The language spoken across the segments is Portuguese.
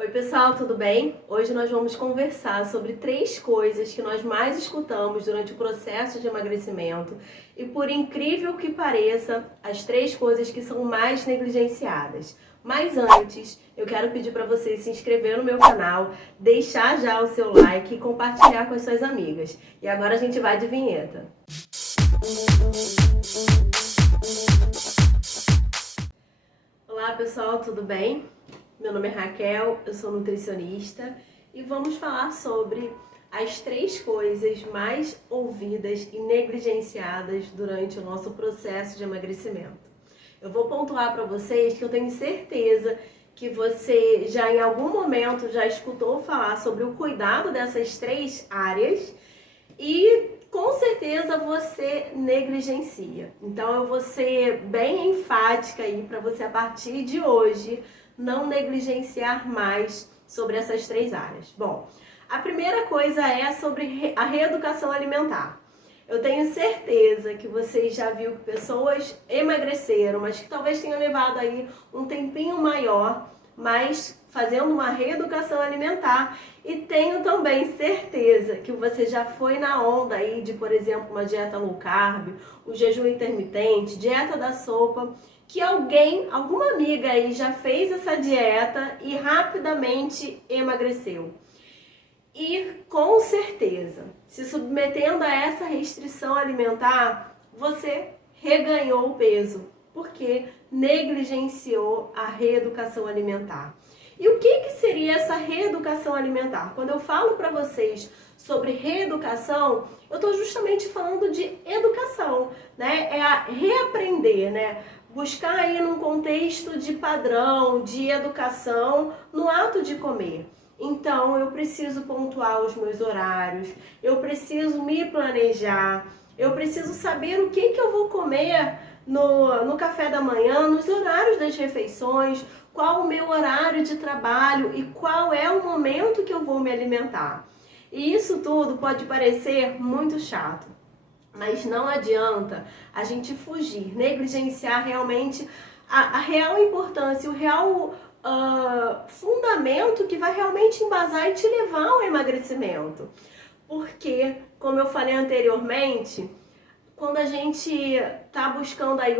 Oi pessoal, tudo bem? Hoje nós vamos conversar sobre 3 coisas que nós mais escutamos durante o processo de emagrecimento e, por incrível que pareça, as 3 coisas que são mais negligenciadas. Mas antes, eu quero pedir para você se inscrever no meu canal, deixar já o seu like e compartilhar com as suas amigas. E agora a gente vai de vinheta. Olá pessoal, tudo bem? Meu nome é Raquel, eu sou nutricionista e vamos falar sobre as 3 coisas mais ouvidas e negligenciadas durante o nosso processo de emagrecimento. Eu vou pontuar para vocês que eu tenho certeza que você já em algum momento já escutou falar sobre o cuidado dessas 3 áreas e com certeza você negligencia. Então eu vou ser bem enfática aí para você a partir de hoje não negligenciar mais sobre essas 3 áreas. Bom, a primeira coisa é sobre a reeducação alimentar. Eu tenho certeza que vocês já viram que pessoas emagreceram, mas que talvez tenham levado aí um tempinho maior, mas fazendo uma reeducação alimentar. E tenho também certeza que você já foi na onda aí de, por exemplo, uma dieta low carb, o jejum intermitente, dieta da sopa, que alguma amiga aí já fez essa dieta e rapidamente emagreceu. E com certeza, se submetendo a essa restrição alimentar, você reganhou o peso, porque negligenciou a reeducação alimentar. E o que seria essa reeducação alimentar? Quando eu falo para vocês sobre reeducação, eu estou justamente falando de educação, né? É a reaprender, né? Buscar aí num contexto de padrão, de educação, no ato de comer. Então, eu preciso pontuar os meus horários, eu preciso me planejar, eu preciso saber o que eu vou comer no café da manhã, nos horários das refeições, qual o meu horário de trabalho e qual é o momento que eu vou me alimentar. E isso tudo pode parecer muito chato, mas não adianta a gente fugir, negligenciar realmente a real importância, o real fundamento que vai realmente embasar e te levar ao emagrecimento. Porque, como eu falei anteriormente, quando a gente está buscando aí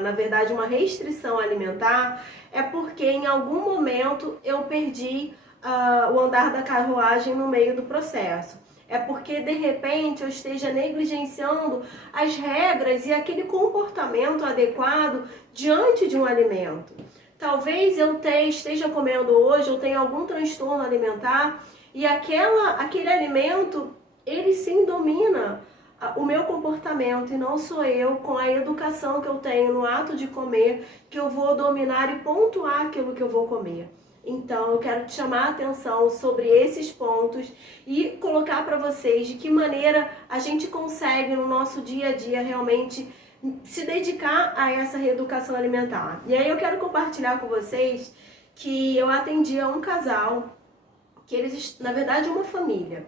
na verdade, uma restrição alimentar, é porque em algum momento eu perdi o andar da carruagem no meio do processo. É porque, de repente, eu esteja negligenciando as regras e aquele comportamento adequado diante de um alimento. Talvez eu esteja comendo hoje, eu tenha algum transtorno alimentar e aquele alimento, ele sim domina o meu comportamento e não sou eu, com a educação que eu tenho no ato de comer, que eu vou dominar e pontuar aquilo que eu vou comer. Então, eu quero te chamar a atenção sobre esses pontos e colocar para vocês de que maneira a gente consegue no nosso dia a dia realmente se dedicar a essa reeducação alimentar. E aí eu quero compartilhar com vocês que eu atendi a um casal, que eles, na verdade, uma família.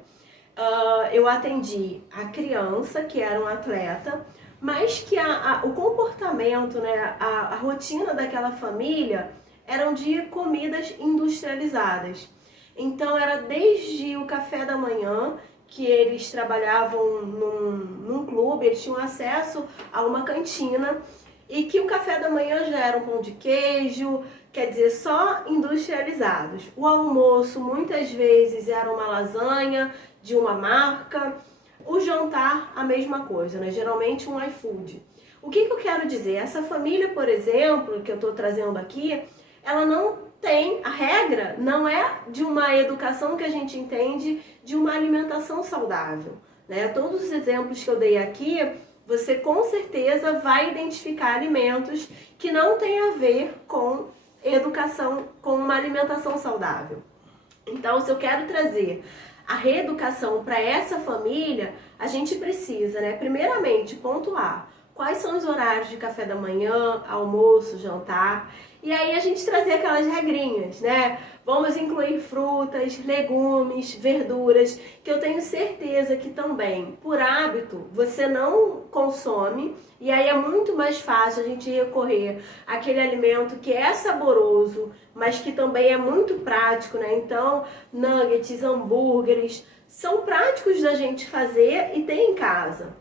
Eu atendi a criança, que era um atleta, mas que o comportamento, né, a rotina daquela família eram de comidas industrializadas. Então era desde o café da manhã, que eles trabalhavam num clube, eles tinham acesso a uma cantina, e que o café da manhã já era um pão de queijo, quer dizer, só industrializados. O almoço muitas vezes era uma lasanha de uma marca, o jantar a mesma coisa, né? Geralmente um iFood. O que eu quero dizer? Essa família, por exemplo, que eu estou trazendo aqui, ela não tem, a regra não é de uma educação que a gente entende de uma alimentação saudável, né? Todos os exemplos que eu dei aqui, você com certeza vai identificar alimentos que não têm a ver com educação, com uma alimentação saudável. Então, se eu quero trazer a reeducação para essa família, a gente precisa, né, primeiramente pontuar quais são os horários de café da manhã, almoço, jantar. E aí a gente trazer aquelas regrinhas, né? Vamos incluir frutas, legumes, verduras, que eu tenho certeza que também, por hábito, você não consome, e aí é muito mais fácil a gente recorrer àquele alimento que é saboroso, mas que também é muito prático, né? Então, nuggets, hambúrgueres, são práticos da gente fazer e ter em casa.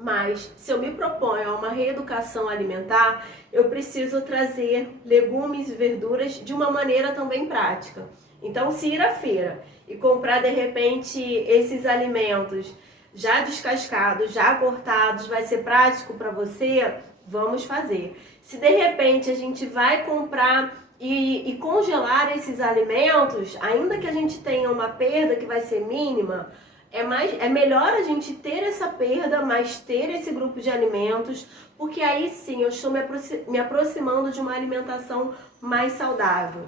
Mas se eu me proponho a uma reeducação alimentar, eu preciso trazer legumes e verduras de uma maneira também prática. Então, se ir à feira e comprar de repente esses alimentos já descascados, já cortados, vai ser prático para você, vamos fazer. Se de repente a gente vai comprar e congelar esses alimentos, ainda que a gente tenha uma perda que vai ser mínima, é melhor a gente ter essa perda, mas ter esse grupo de alimentos, porque aí sim eu estou me aproximando de uma alimentação mais saudável.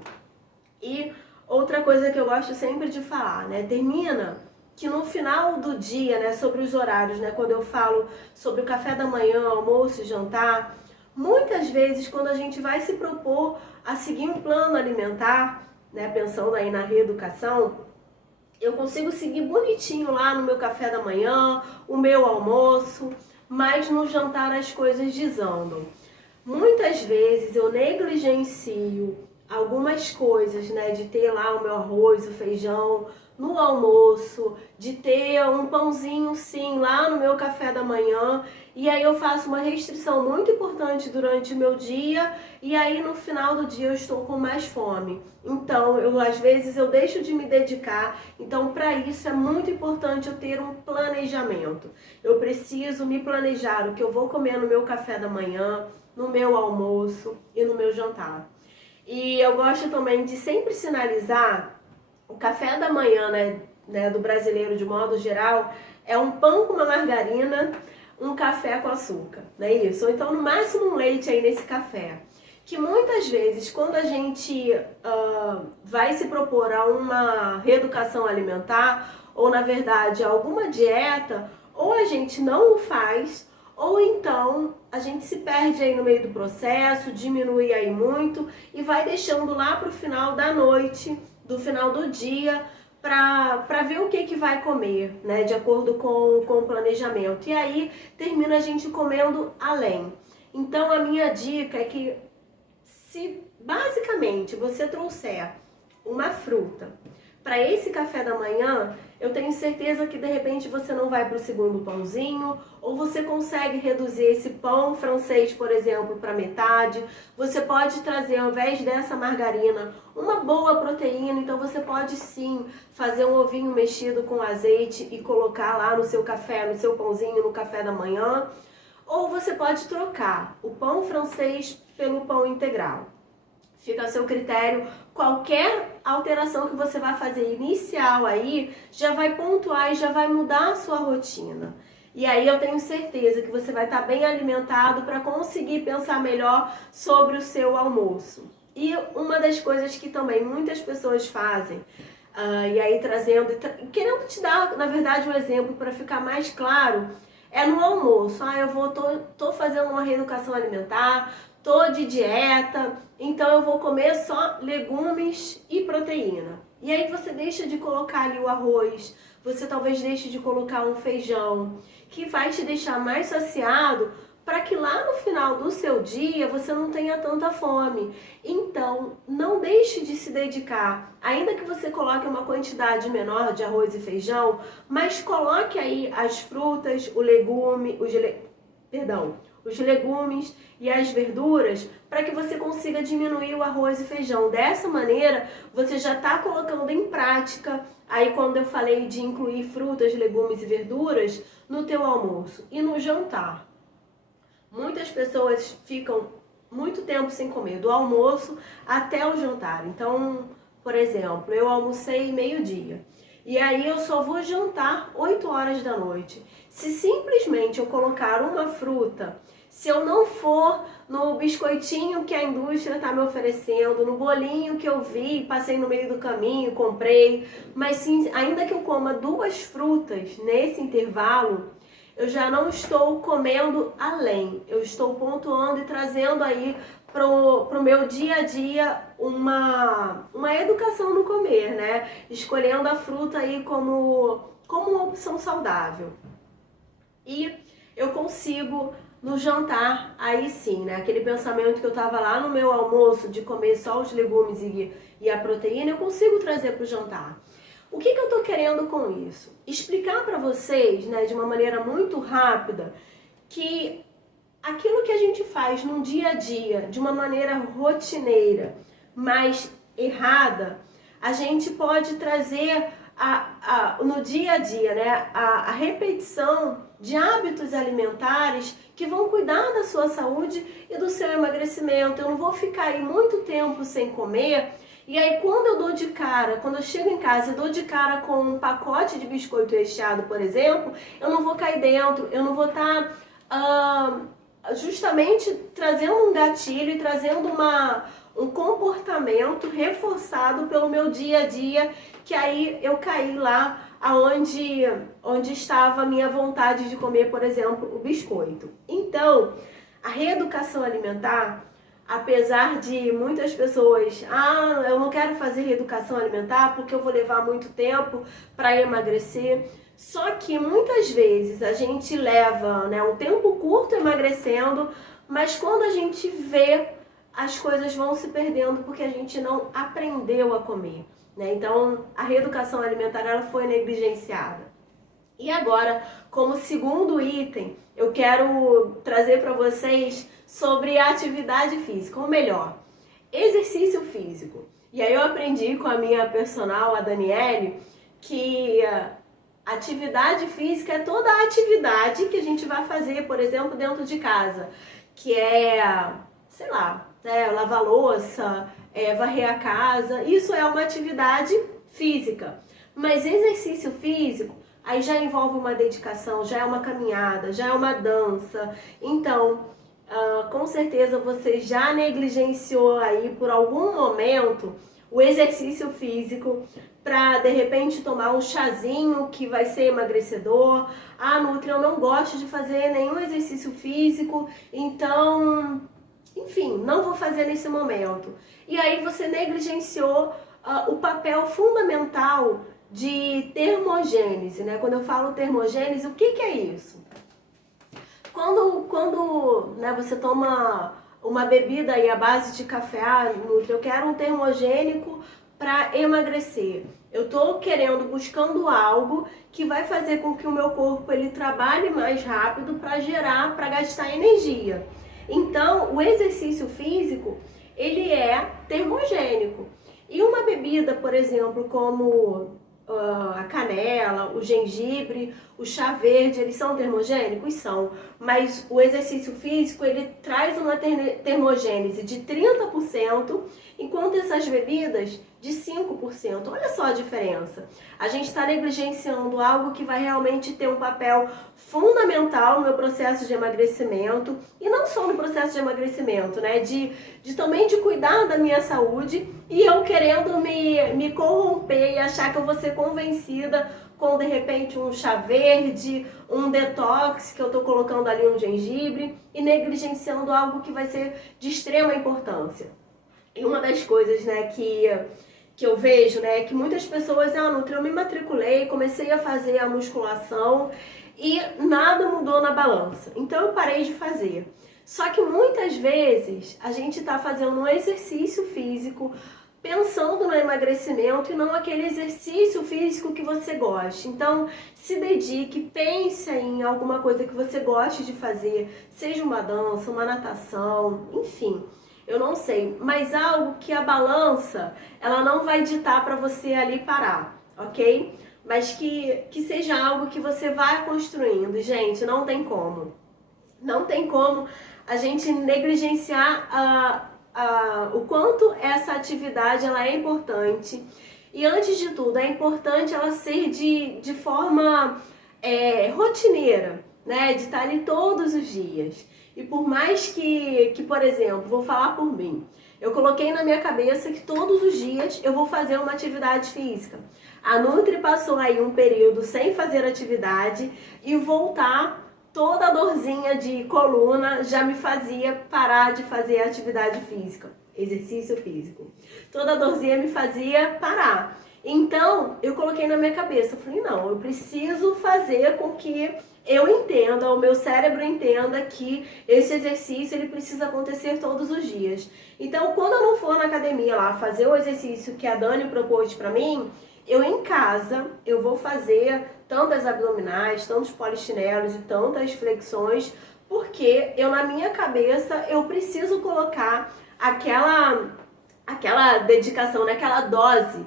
E outra coisa que eu gosto sempre de falar, né? Termina que no final do dia, né, sobre os horários, né, quando eu falo sobre o café da manhã, almoço e jantar, muitas vezes quando a gente vai se propor a seguir um plano alimentar, né, pensando aí na reeducação, eu consigo seguir bonitinho lá no meu café da manhã, o meu almoço, mas no jantar as coisas desandam. Muitas vezes eu negligencio algumas coisas, né, de ter lá o meu arroz, o feijão no almoço, de ter um pãozinho sim lá no meu café da manhã, e aí eu faço uma restrição muito importante durante o meu dia, e aí no final do dia eu estou com mais fome. Então, às vezes eu deixo de me dedicar, então para isso é muito importante eu ter um planejamento. Eu preciso me planejar o que eu vou comer no meu café da manhã, no meu almoço e no meu jantar. E eu gosto também de sempre sinalizar o café da manhã, né, do brasileiro de modo geral, é um pão com uma margarina, um café com açúcar, não é isso? Ou então no máximo um leite aí nesse café. Que muitas vezes quando a gente vai se propor a uma reeducação alimentar, ou na verdade alguma dieta, ou a gente não o faz, ou então a gente se perde aí no meio do processo, diminui aí muito e vai deixando lá para o final da noite, do final do dia, para ver o que vai comer, né, de acordo com o planejamento. E aí termina a gente comendo além. Então a minha dica é que se basicamente você trouxer uma fruta para esse café da manhã, eu tenho certeza que de repente você não vai para o segundo pãozinho, ou você consegue reduzir esse pão francês, por exemplo, para metade. Você pode trazer, ao invés dessa margarina, uma boa proteína. Então você pode sim fazer um ovinho mexido com azeite e colocar lá no seu café, no seu pãozinho, no café da manhã. Ou você pode trocar o pão francês pelo pão integral. Fica a seu critério. Qualquer alteração que você vai fazer inicial aí, já vai pontuar e já vai mudar a sua rotina. E aí eu tenho certeza que você vai estar bem alimentado para conseguir pensar melhor sobre o seu almoço. E uma das coisas que também muitas pessoas fazem, e aí trazendo, querendo te dar, na verdade, um exemplo para ficar mais claro, é no almoço. Tô fazendo uma reeducação alimentar, tô de dieta, então eu vou comer só legumes e proteína. E aí você deixa de colocar ali o arroz, você talvez deixe de colocar um feijão, que vai te deixar mais saciado, para que lá no final do seu dia você não tenha tanta fome. Então, não deixe de se dedicar, ainda que você coloque uma quantidade menor de arroz e feijão, mas coloque aí as frutas, o legume, os legumes e as verduras, para que você consiga diminuir o arroz e feijão. Dessa maneira, você já está colocando em prática, aí quando eu falei de incluir frutas, legumes e verduras, no teu almoço e no jantar. Muitas pessoas ficam muito tempo sem comer, do almoço até o jantar. Então, por exemplo, eu almocei meio-dia. E aí eu só vou jantar 8 horas da noite. Se simplesmente eu colocar uma fruta, se eu não for no biscoitinho que a indústria está me oferecendo, no bolinho que eu vi, passei no meio do caminho, comprei, mas sim, ainda que eu coma 2 frutas nesse intervalo, eu já não estou comendo além. Eu estou pontuando e trazendo aí pro meu dia a dia uma educação no comer, né? Escolhendo a fruta aí como uma opção saudável. E eu consigo no jantar, aí sim, né? Aquele pensamento que eu tava lá no meu almoço de comer só os legumes e a proteína, eu consigo trazer pro jantar. O que eu tô querendo com isso? Explicar para vocês, né, de uma maneira muito rápida, que aquilo que a gente faz no dia a dia, de uma maneira rotineira, mas errada, a gente pode trazer no dia a dia, né, a repetição de hábitos alimentares que vão cuidar da sua saúde e do seu emagrecimento. Eu não vou ficar aí muito tempo sem comer. E aí quando eu chego em casa e dou de cara com um pacote de biscoito recheado, por exemplo, eu não vou cair dentro, eu não vou estar justamente trazendo um gatilho e trazendo um comportamento reforçado pelo meu dia a dia, que aí eu caí lá onde estava a minha vontade de comer, por exemplo, o biscoito. Então, a reeducação alimentar, apesar de muitas pessoas, eu não quero fazer reeducação alimentar porque eu vou levar muito tempo para emagrecer. Só que muitas vezes a gente leva, né, um tempo curto emagrecendo, mas quando a gente vê, as coisas vão se perdendo porque a gente não aprendeu a comer, né? Então a reeducação alimentar ela foi negligenciada. E agora, como segundo item, eu quero trazer para vocês sobre a atividade física, ou melhor, exercício físico. E aí eu aprendi com a minha personal, a Daniele, que atividade física é toda a atividade que a gente vai fazer, por exemplo, dentro de casa, que é, sei lá, lavar louça, varrer a casa. Isso é uma atividade física. Mas exercício físico, aí já envolve uma dedicação, já é uma caminhada, já é uma dança. Então, com certeza você já negligenciou aí por algum momento o exercício físico para de repente tomar um chazinho que vai ser emagrecedor. Nutri, eu não gosto de fazer nenhum exercício físico, então, enfim, não vou fazer nesse momento. E aí você negligenciou o papel fundamental de termogênese, né? Quando eu falo termogênese, o que é isso? Quando né, você toma uma bebida aí à base de café, Nutri, eu quero um termogênico para emagrecer. Eu estou buscando algo que vai fazer com que o meu corpo ele trabalhe mais rápido para gastar energia. Então, o exercício físico, ele é termogênico. E uma bebida, por exemplo, como a canela, o gengibre, o chá verde, eles são termogênicos? São. Mas o exercício físico, ele traz uma termogênese de 30%, enquanto essas bebidas de 5%. Olha só a diferença. A gente está negligenciando algo que vai realmente ter um papel fundamental no meu processo de emagrecimento, e não só no processo de emagrecimento, né? Também de cuidar da minha saúde, e eu querendo me corromper e achar que eu vou ser convencida com, de repente, um chá verde, um detox, que eu tô colocando ali um gengibre, e negligenciando algo que vai ser de extrema importância. E uma das coisas, né, que eu vejo, né, é que muitas pessoas, Nutri, eu me matriculei, comecei a fazer a musculação e nada mudou na balança. Então eu parei de fazer. Só que muitas vezes a gente tá fazendo um exercício físico pensando no emagrecimento e não aquele exercício físico que você goste. Então, se dedique, pense em alguma coisa que você goste de fazer, seja uma dança, uma natação, enfim, eu não sei, mas algo que a balança, ela não vai ditar para você ali parar, ok? Mas que seja algo que você vai construindo. Gente, não tem como. Não tem como a gente negligenciar o quanto essa atividade ela é importante. E antes de tudo, é importante ela ser de forma rotineira, né? De estar ali todos os dias. E por mais que, por exemplo, vou falar por mim, Eu coloquei na minha cabeça que todos os dias eu vou fazer uma atividade física. A Nutri passou aí um período sem fazer atividade e voltar, toda a dorzinha de coluna já me fazia parar de fazer atividade física, exercício físico. Toda a dorzinha me fazia parar. Então, eu coloquei na minha cabeça, falei, não, eu preciso fazer com que eu entenda, o meu cérebro entenda que esse exercício ele precisa acontecer todos os dias. Então, quando eu não for na academia lá fazer o exercício que a Dani propôs pra mim, eu em casa, eu vou fazer tantas abdominais, tantos polichinelos e tantas flexões, porque eu na minha cabeça, eu preciso colocar aquela dedicação, né? Aquela dose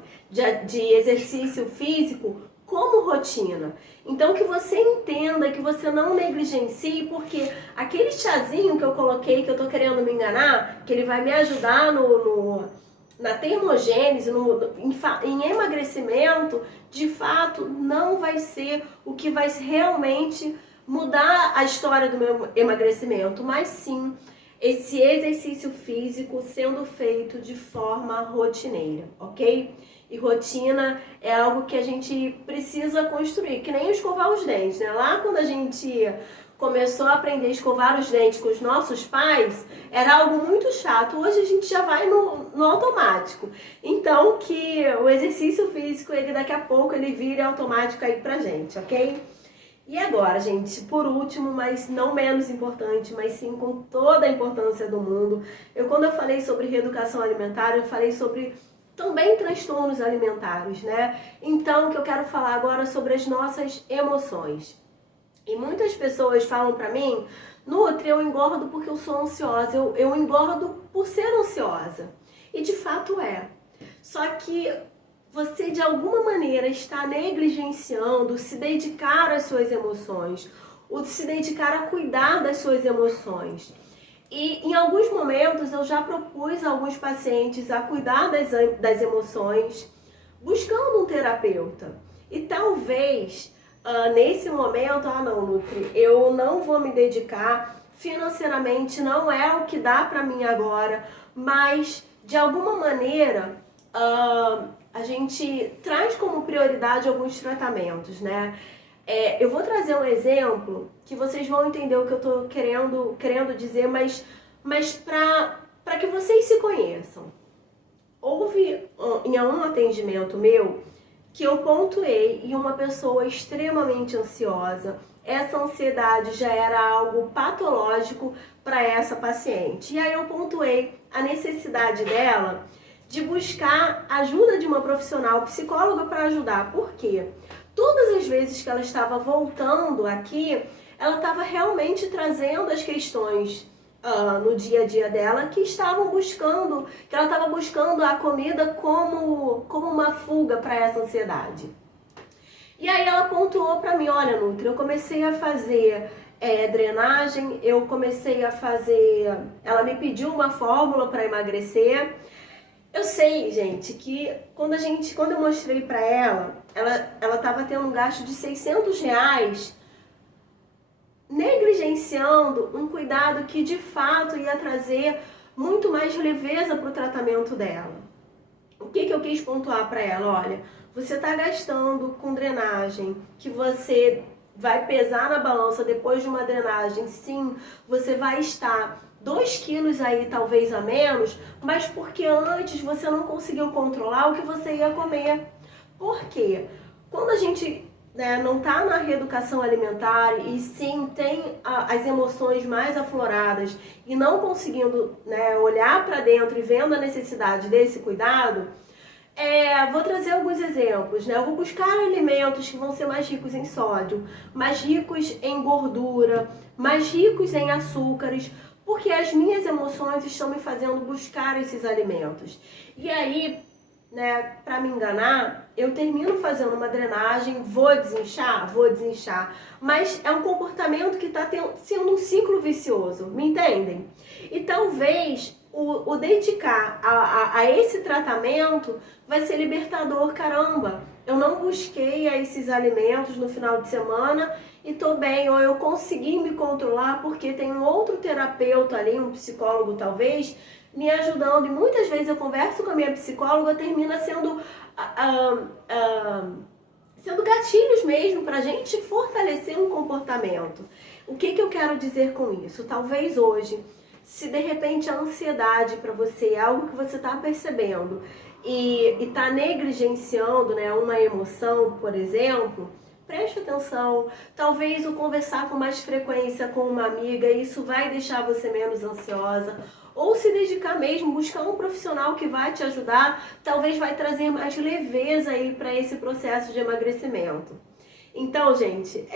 de exercício físico como rotina. Então que você entenda, que você não negligencie, porque aquele chazinho que eu coloquei, que eu tô querendo me enganar, que ele vai me ajudar na termogênese, em emagrecimento, de fato não vai ser o que vai realmente mudar a história do meu emagrecimento, mas sim esse exercício físico sendo feito de forma rotineira, ok? E rotina é algo que a gente precisa construir, que nem escovar os dentes, né? Lá quando a gente começou a aprender a escovar os dentes com os nossos pais, era algo muito chato. Hoje a gente já vai no automático. Então que o exercício físico, ele daqui a pouco, ele vira automático aí pra gente, ok? E agora, gente, por último, mas não menos importante, mas sim com toda a importância do mundo, quando eu falei sobre reeducação alimentar, eu falei sobre também transtornos alimentares, né? Então, o que eu quero falar agora é sobre as nossas emoções. E muitas pessoas falam pra mim, Nutri, eu engordo porque eu sou ansiosa, eu engordo por ser ansiosa. E de fato é. Só que você de alguma maneira está negligenciando se dedicar às suas emoções, ou se dedicar a cuidar das suas emoções. E em alguns momentos eu já propus a alguns pacientes a cuidar das emoções, buscando um terapeuta. E talvez nesse momento, não, Nutri, eu não vou me dedicar, financeiramente não é o que dá para mim agora, mas de alguma maneira a gente traz como prioridade alguns tratamentos, né? Eu vou trazer um exemplo que vocês vão entender o que eu tô querendo dizer, mas para que vocês se conheçam. Houve em um atendimento meu que eu pontuei em uma pessoa extremamente ansiosa. Essa ansiedade já era algo patológico para essa paciente. E aí eu pontuei a necessidade dela de buscar ajuda de uma profissional psicóloga para ajudar. Por quê? Todas as vezes que ela estava voltando aqui, ela estava realmente trazendo as questões no dia a dia dela que estavam buscando, que ela estava buscando a comida como uma fuga para essa ansiedade. E aí ela pontuou para mim, olha, Nutri, eu comecei a fazer drenagem, eu comecei a fazer, ela me pediu uma fórmula para emagrecer. Eu sei, gente, que quando eu mostrei para ela estava tendo um gasto de R$600, negligenciando um cuidado que de fato ia trazer muito mais leveza para o tratamento dela. O que eu quis pontuar para ela? Olha, você está gastando com drenagem, que você vai pesar na balança depois de uma drenagem, sim, você vai estar 2 quilos aí talvez a menos, mas porque antes você não conseguiu controlar o que você ia comer. Por quê? Quando a gente não está na reeducação alimentar e sim tem as emoções mais afloradas e não conseguindo olhar para dentro e vendo a necessidade desse cuidado, vou trazer alguns exemplos, Eu vou buscar alimentos que vão ser mais ricos em sódio, mais ricos em gordura, mais ricos em açúcares, porque as minhas emoções estão me fazendo buscar esses alimentos. E aí, para me enganar, eu termino fazendo uma drenagem, vou desinchar, mas é um comportamento que está sendo um ciclo vicioso, me entendem? E talvez o dedicar a esse tratamento vai ser libertador, caramba, eu não busquei esses alimentos no final de semana e tô bem, ou eu consegui me controlar porque tem um outro terapeuta ali, um psicólogo talvez, me ajudando, e muitas vezes eu converso com a minha psicóloga, termina sendo gatilhos mesmo para a gente fortalecer um comportamento. O que eu quero dizer com isso? Talvez hoje, se de repente a ansiedade para você é algo que você está percebendo e está negligenciando, né, uma emoção, por exemplo, preste atenção. Talvez o conversar com mais frequência com uma amiga, isso vai deixar você menos ansiosa. Ou se dedicar mesmo, buscar um profissional que vai te ajudar, talvez vai trazer mais leveza aí para esse processo de emagrecimento. Então, gente,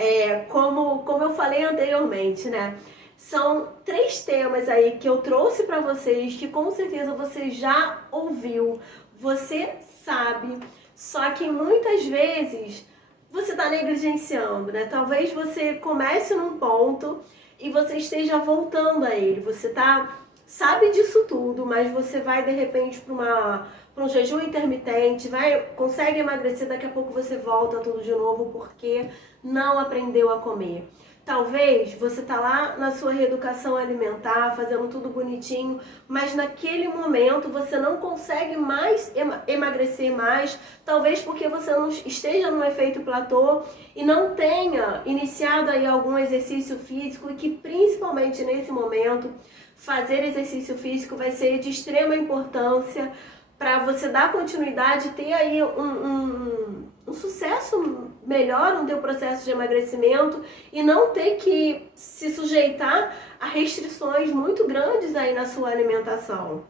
como eu falei anteriormente, né? São 3 temas aí que eu trouxe para vocês, que com certeza você já ouviu, você sabe, só que muitas vezes você está negligenciando, né? Talvez você comece num ponto e você esteja voltando a ele, você sabe disso tudo, mas você vai de repente para um jejum intermitente, consegue emagrecer, daqui a pouco você volta tudo de novo porque não aprendeu a comer. Talvez você tá lá na sua reeducação alimentar, fazendo tudo bonitinho, mas naquele momento você não consegue mais emagrecer mais, talvez porque você não esteja no efeito platô e não tenha iniciado aí algum exercício físico, e que principalmente nesse momento fazer exercício físico vai ser de extrema importância para você dar continuidade e ter aí um sucesso melhor no teu processo de emagrecimento e não ter que se sujeitar a restrições muito grandes aí na sua alimentação.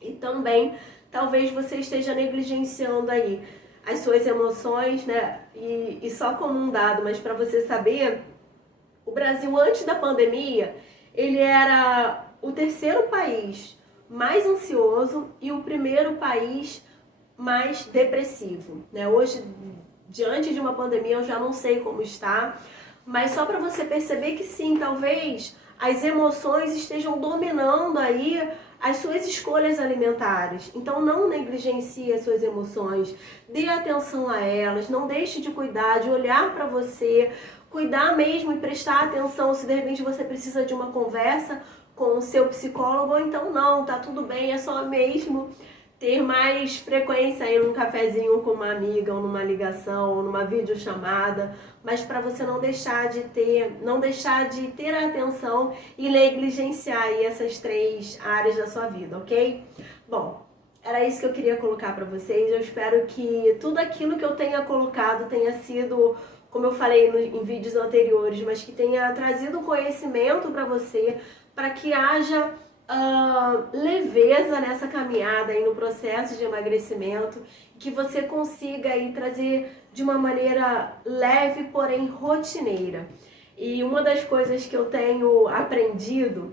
E também, talvez você esteja negligenciando aí as suas emoções, né? E só como um dado, mas para você saber, o Brasil antes da pandemia, ele era o 3º país mais ansioso e o 1º país mais depressivo, né? Hoje, diante de uma pandemia, eu já não sei como está, mas só para você perceber que sim, talvez as emoções estejam dominando aí as suas escolhas alimentares. Então não negligencie as suas emoções, dê atenção a elas, não deixe de cuidar, de olhar para você, cuidar mesmo e prestar atenção se de repente você precisa de uma conversa com o seu psicólogo, ou então não, tá tudo bem, é só mesmo ter mais frequência aí num cafezinho com uma amiga, ou numa ligação, ou numa videochamada, mas para você não deixar de ter atenção e negligenciar aí essas 3 áreas da sua vida, ok? Bom, era isso que eu queria colocar para vocês. Eu espero que tudo aquilo que eu tenha colocado tenha sido, como eu falei em vídeos anteriores, mas que tenha trazido conhecimento para você, para que haja leveza nessa caminhada aí no processo de emagrecimento, que você consiga aí trazer de uma maneira leve, porém rotineira. E uma das coisas que eu tenho aprendido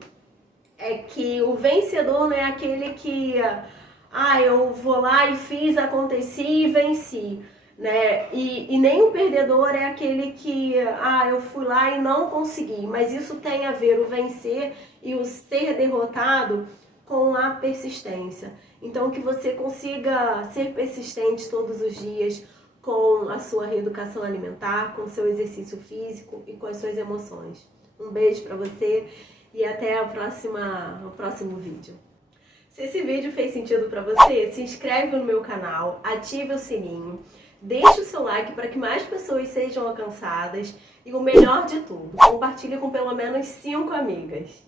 é que o vencedor não é aquele que eu vou lá e fiz, aconteci e venci, né? E nem o perdedor é aquele que eu fui lá e não consegui, mas isso tem a ver, o vencer e o ser derrotado, com a persistência. Então que você consiga ser persistente todos os dias com a sua reeducação alimentar, com o seu exercício físico e com as suas emoções. Um beijo para você e até o próximo vídeo. Se esse vídeo fez sentido para você, se inscreve no meu canal, ative o sininho, deixe o seu like para que mais pessoas sejam alcançadas e o melhor de tudo, compartilhe com pelo menos 5 amigas.